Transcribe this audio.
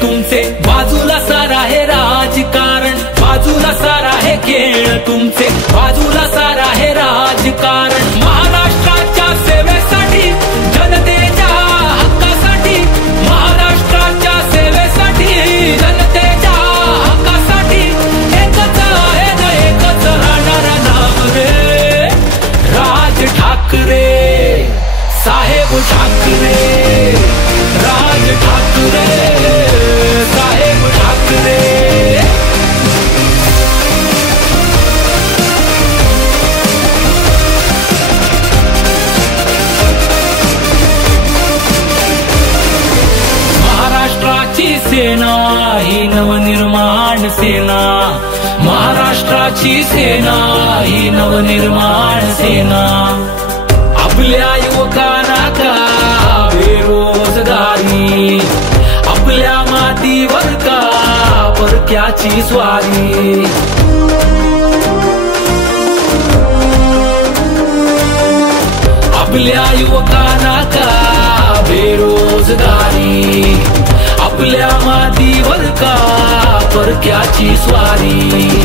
तुमचे, बाजूला सारा हे राजकारण, बाजूला सारा हे खेळ तुमचे, बाजूला सारा हे राजकारण। महाराष्ट्राच्या सेवेसाठी, जनतेच्या हक्कासाठी, महाराष्ट्राच्या सेवेसाठी, जनतेच्या हक्कासाठी एकच आहे न एकच राहणार नाव रे, राज ठाकरे, साहेब ठाकरे, राज ठाकरे, साहेब ठाकरे। महाराष्ट्राची सेना ही नवनिर्माण सेना, महाराष्ट्राची सेना ही नवनिर्माण सेना। आपल्या युवकांना का बेरोजगारी, आपल्या मातीवर का परक्याची स्वारी। आपल्या युवकांना का बेरोजगारी, आपल्या मातीवर का परक्याची स्वारी।